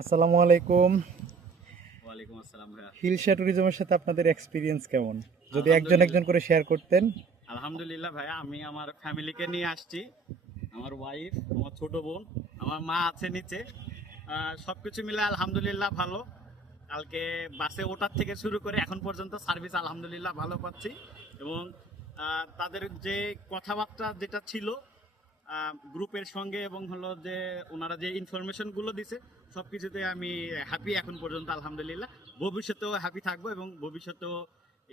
আসসালামু আলাইকুম। ওয়ালাইকুম আসসালাম ভাইয়া। হিলসা ট্যুরিজমের সাথে আপনাদের এক্সপিরিয়েন্স কেমন? যদি একজন। একজন করে শেয়ার করতেন। আলহামদুলিল্লাহ ভাইয়া আমি আমার ফ্যামিলিকে নিয়ে আসছি। আমার ওয়াইফ আমার ছোট বোন আমার মা আছে নিচে। আহ, সবকিছু মিলে আলহামদুলিল্লাহ ভালো। কালকে বাসে ওঠার থেকে শুরু করে এখন পর্যন্ত সার্ভিস আলহামদুলিল্লাহ ভালো পাচ্ছি। এবং তাদের যে কথাবার্তা যেটা ছিল গ্রুপের সঙ্গে এবং হলো যে ওনারা যে ইনফরমেশনগুলো দিছে সব কিছুতে আমি হ্যাপি এখন পর্যন্ত, আলহামদুলিল্লাহ। ভবিষ্যতেও হ্যাপি থাকব এবং ভবিষ্যতেও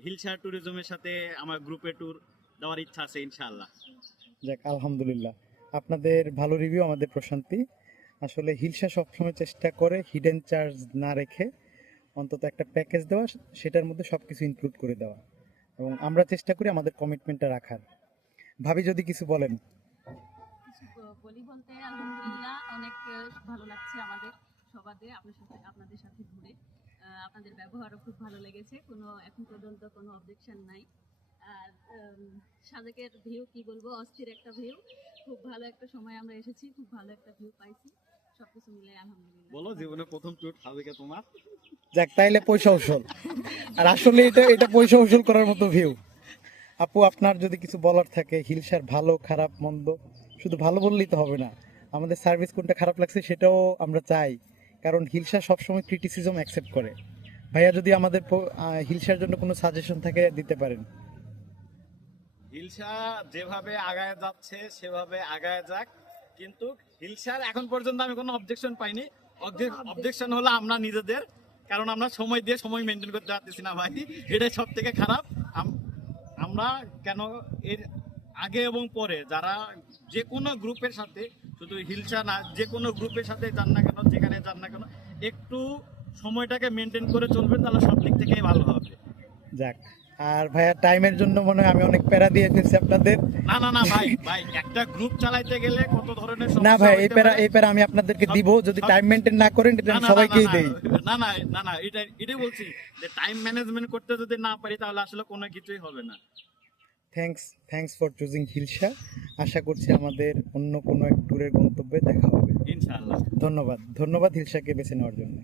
হিলসা ট্যুরিজমের সাথে আমার গ্রুপে ট্যুর দেওয়ার ইচ্ছা আছে, ইনশাআল্লাহ। যাক, আলহামদুলিল্লাহ। আপনাদের ভালো রিভিউ আমাদের প্রশান্তি। আসলে হিলসা সবসময় চেষ্টা করে হিডেন চার্জ না রেখে অন্তত একটা প্যাকেজ দেওয়া, সেটার মধ্যে সব কিছু ইনক্লুড করে দেওয়া। এবং আমরা চেষ্টা করি আমাদের কমিটমেন্টটা রাখার। ভাবি যদি কিছু বলেন। বলি বলতে আলহামদুলিল্লাহ অনেক ভালো লাগছে আমাদের সবাদের আপনার সাথে আপনাদের সাথে ঘুরে। আপনাদের ব্যবহারও খুব ভালো লেগেছে। কোনো এখন পর্যন্ত কোনো অবজেকশন নাই। আর সাজেকের ভিউ কি বলব? অস্থির একটা ভিউ খুব ভালো একটা সময় আমরা এসেছি খুব ভালো একটা ভিউ পাইছি। সবকিছু মিলে আলহামদুলিল্লাহ। বলো জীবনে প্রথম ট্যুর সাজেকে তোমার? যাক তাইলে পয়সা উসল। আর আসলে এটা এটা পয়সা উসুল করার মতো ভিউ আপু আপনার যদি কিছু বলার থাকে হিলসার ভালো খারাপ মন্দ শুধু ভালো বললেই তো হবে না। আমাদের সার্ভিস কোনটা খারাপ লাগছে সেটাও আমরা চাই। কারণ হিলসা সবসময় ক্রিটিসিজম অ্যাকসেপ্ট করে। ভাইয়া, যদি আমাদের হিলসার জন্য কোনো সাজেশন থাকে, দিতে পারেন। হিলসা যেভাবে আগায় যাচ্ছে, সেভাবে আগায় যাক। কিন্তু হিলসার এখন পর্যন্ত আমি কোনো অবজেকশন পাইনি। অবজেকশন হলো আমরা নিজেদের। কারণ আমরা সময় দিয়ে সময় মেনটেন করতে পারতেছি না ভাই। এটাই সব থেকে খারাপ আমরা কেন এর আগে এবং পরে যারা যে কোনো গ্রুপের সাথে শুধু হিলসা না যে কোনো গ্রুপের সাথে যান না কেন যেখানে যান না কেন একটু সময়টাকে মেনটেন করে চলবেন তাহলে সব দিক থেকেই ভালো হবে। যাক আর ভাইয়া টাইমের জন্য মনে হয় আমি অনেক প্যারা দিয়ে ফেলছি আপনাদের। না না না ভাই ভাই একটা গ্রুপ চালাইতে গেলে কত ধরনের না ভাই এই প্যারা। এই প্যারা আমি আপনাদেরকে দিব যদি টাইম মেনটেন না করেন এটা সবাইকেই না, দেই। না না না না এটা এটাই বলছি যে টাইম ম্যানেজমেন্ট করতে যদি না পারি তাহলে আসলে কোনো কিছুই হবে না। Thanks thanks for choosing Hilsa আশা করছি আমাদের অন্য কোনো এক ট্যুরের গন্তব্যে দেখা হবে। ইনশাআল্লাহ। ধন্যবাদ ধন্যবাদ হিলসাকে বেছে নেওয়ার জন্য।